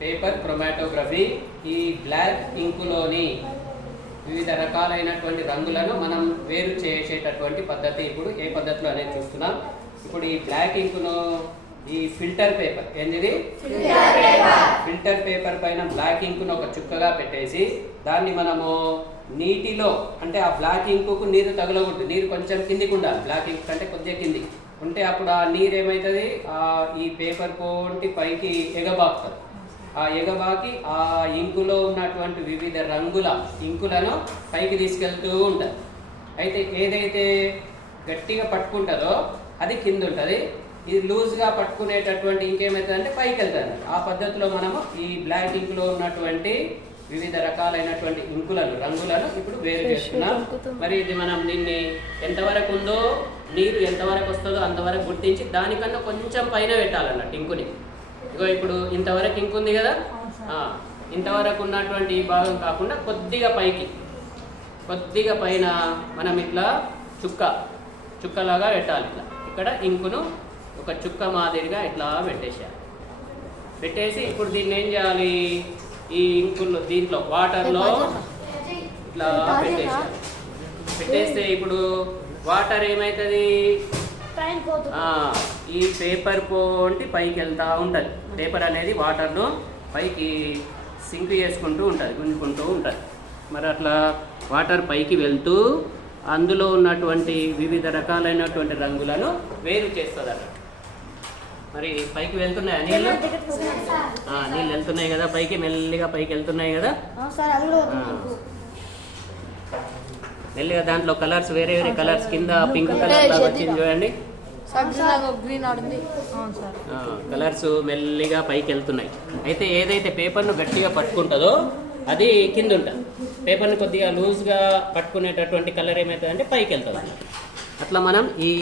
Paper chromatography. ఈ black ఇంకులోని వివిధ రకాలైనటువంటి రంగులను మనం వేరు చేసేటటువంటి పద్ధతి ఇప్పుడు ఏ పద్ధతిలో అనేది చూస్తున్నాం. ఇప్పుడు ఈ బ్లాక్ ఇంకును ఈ ఫిల్టర్ పేపర్ ఏంటిది, ఫిల్టర్ పేపర్ పైన బ్లాక్ ఇంకును ఒక చుక్కగా పెట్టేసి దాన్ని మనము నీటిలో, అంటే ఆ బ్లాక్ ఇంకుకు నీరు తగలకూడదు, నీరు కొంచెం కిందికి ఉండాలి, బ్లాక్ ఇంక్ కంటే కొద్దిగా కింది ఉంటే అప్పుడు ఆ నీరు ఏమవుతుంది, ఈ పేపర్ పోంటి పైకి ఎగబాకుతుంది. ఆ ఎగబాకి ఆ ఇంకులో ఉన్నటువంటి వివిధ రంగుల ఇంకులను పైకి తీసుకెళ్తూ ఉంటుంది. అయితే ఏదైతే గట్టిగా పట్టుకుంటుందో అది కింద ఉంటుంది, ఇది లూజ్గా పట్టుకునేటటువంటి ఇంకేమవుతుందంటే పైకి వెళ్తుంది. ఆ పద్ధతిలో మనము ఈ బ్లాక్ ఇంకులో ఉన్నటువంటి వివిధ రకాలైనటువంటి ఇంకులను, రంగులను ఇప్పుడు వేరు చేస్తున్నాం. మరి ఇది మనం దీన్ని ఎంతవరకు ఉందో, నీరు ఎంతవరకు వస్తుందో అంతవరకు గుర్తించి దానికన్నా కొంచెం పైన పెట్టాలన్నట్టు ఇంకుని. ఇగో ఇప్పుడు ఇంతవరకు ఇంకు ఉంది కదా, ఇంతవరకు ఉన్నటువంటి ఈ భాగం కాకుండా కొద్దిగా పైకి, కొద్దిగా పైన మనం ఇట్లా చుక్కలాగా పెట్టాలి. ఇట్లా ఇక్కడ ఇంకును ఒక చుక్క మాదిరిగా ఇట్లా పెట్టేసి ఇప్పుడు దీన్ని ఏం చేయాలి, ఈ ఇంకుల్లో దీంట్లో వాటర్లో ఇట్లా పెట్టేస్తే ఇప్పుడు వాటర్ ఏమవుతుంది, ఈ పేపర్ పోంటి పైకి వెళ్తూ ఉంటుంది. పేపర్ అనేది వాటర్ను పైకి సింక్ చేసుకుంటూ ఉంటుంది, గుంజుకుంటూ ఉంటుంది. మరి అట్లా వాటర్ పైకి వెళ్తూ అందులో ఉన్నటువంటి వివిధ రకాలైనటువంటి రంగులను వేరు చేస్తుంది అన్నట్టు. మరి పైకి వెళ్తున్నాయా నీళ్ళు? నీళ్ళు వెళ్తున్నాయి కదా పైకి, మెల్లిగా పైకి వెళ్తున్నాయి కదా మెల్లిగా. దాంట్లో కలర్స్ వేరే వేరే కలర్స్, కింద పింక్ కలర్ లాగా వచ్చింది చూడండి, కలర్స్ మెల్లిగా పైకి వెళ్తున్నాయి. అయితే ఏదైతే పేపర్ను గట్టిగా పట్టుకుంటుందో అది కింద ఉంటుంది, పేపర్ని కొద్దిగా లూజ్గా పట్టుకునేటటువంటి కలర్ ఏమవుతుందంటే పైకి వెళ్తుంది అన్నట్టు. అట్లా మనం ఈ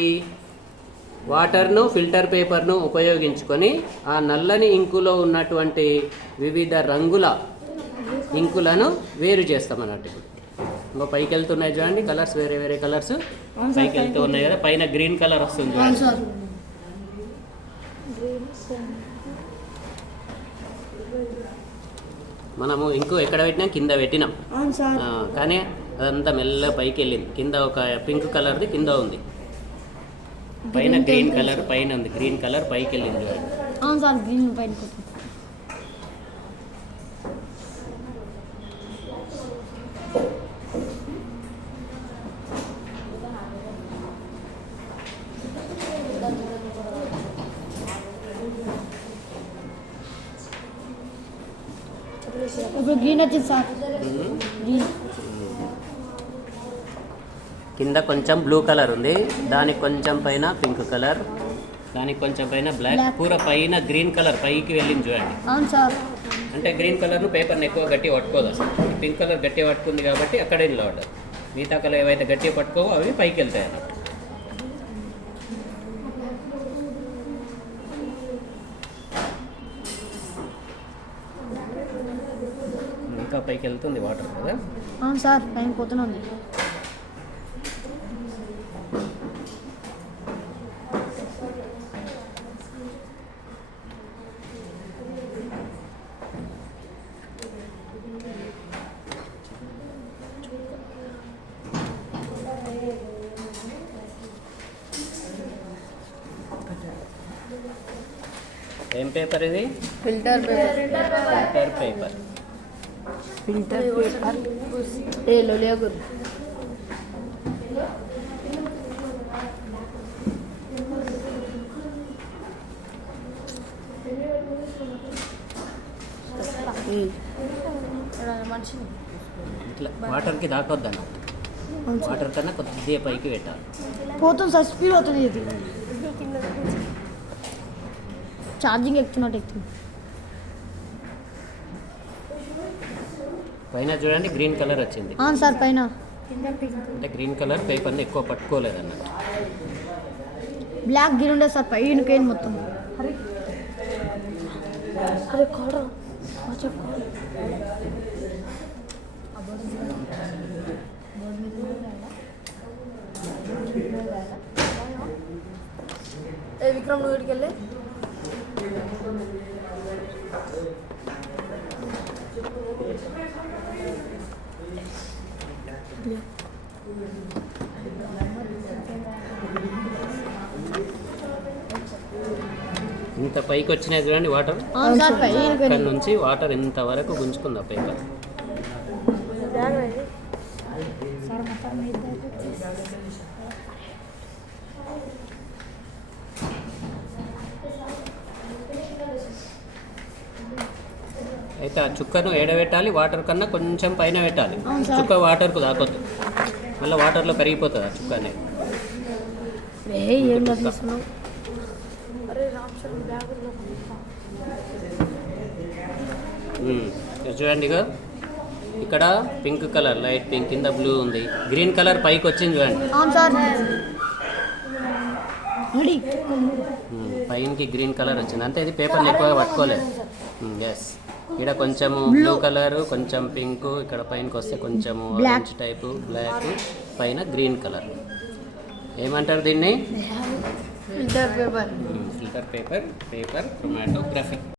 వాటర్ను, ఫిల్టర్ పేపర్ను ఉపయోగించుకొని ఆ నల్లని ఇంకులో ఉన్నటువంటి వివిధ రంగుల ఇంకులను వేరు చేస్తాం అన్నట్టు. ఇంకో పైకి వెళ్తున్నాయి చూడండి కలర్స్, వేరే వేరే కలర్స్ పైకి వెళ్తూ ఉన్నాయి కదా. పైన గ్రీన్ కలర్ వస్తుంది చూడండి. మనము ఇంకో ఎక్కడ పెట్టినాం, కింద పెట్టినాం, కానీ అదంతా మెల్లగా పైకి వెళ్ళింది. కింద ఒక పింక్ కలర్ది కింద ఉంది, పైన గ్రీన్ కలర్ పైన ఉంది. గ్రీన్ కలర్ పైకి వెళ్ళింది చూడండి. కింద కొంచెం బ్లూ కలర్ ఉంది, దానికి కొంచెం పైన పింక్ కలర్, దానికి కొంచెం పైన బ్లాక్, పూర పైన గ్రీన్ కలర్ పైకి వెళ్ళింది చూడండి. అంటే గ్రీన్ కలర్ను పేపర్ని ఎక్కువ గట్టిగా పట్టుకోదు అసలు, పింక్ కలర్ గట్టిగా పట్టుకుంది కాబట్టి అక్కడే నిలబడ్డదు. మిగతా కలర్ ఏవైతే గట్టిగా పట్టుకోవో అవి పైకి వెళ్తాయి అన్నట్టు. ఇంకా పైకి వెళ్తుంది వాటర్ కదా. అవును సార్, పైకి పోతుంది. ఏం పేపర్ ఇది? Filter paper. ఫిల్టర్ పేపర్ ఏ లోలియా గురు. ఇట్లా వాటర్కి దాకొద్దాను, వాటర్ కన్నా కొద్దిగా పైకి పెట్టాలి. పోతుంది సార్, స్పీడ్ అవుతుంది. ఇది ఛార్జింగ్ ఎక్కుతున్నట్టు ఎక్కుతుంది. పైన చూడండి గ్రీన్ కలర్ వచ్చింది. అవును సార్, పైన అంటే గ్రీన్ కలర్ పేపర్ని ఎక్కువ పట్టుకోలేదు అన్నట్టు. బ్లాక్ గ్రీన్ ఉండేది సార్ పైన మొత్తం. అరే కాడా విక్రమ్ నువ్వు ఇక్కడికి వెళ్ళే ఇంత పైకి వచ్చినాయి చూడండి వాటర్. అవును సార్ పై ఇక్కడ నుంచి వాటర్ ఇంత వరకు గుంజుకుంది ఆ పేపర్. అయితే ఆ చుక్కను ఏడబెట్టాలి, వాటర్ కన్నా కొంచెం పైన పెట్టాలి. అవును సార్. చుక్క వాటర్కు తాకొద్దు, మళ్ళీ వాటర్లో కరిగిపోతుంది ఆ చుక్క అనేది. ఏం తీసుకున్నావు? ఇది చూడండి ఇక ఇక్కడ పింక్ కలర్, లైట్ పింక్, కింద బ్లూ ఉంది, గ్రీన్ కలర్ పైకి వచ్చింది చూడండి. అవును సార్ పైనకి గ్రీన్ కలర్ వచ్చింది అంతే. ఇది పేపర్లు ఎక్కువగా పట్టుకోలేదు. ఎస్, ఇక్కడ కొంచెము బ్లూ కలర్, కొంచెం పింక్, ఇక్కడ పైనకి వస్తే కొంచెము ఆరెంజ్ టైపు, బ్లాక్, పైన గ్రీన్ కలర్. ఏమంటారు దీన్ని? Filter paper. Filter paper, paper chromatography.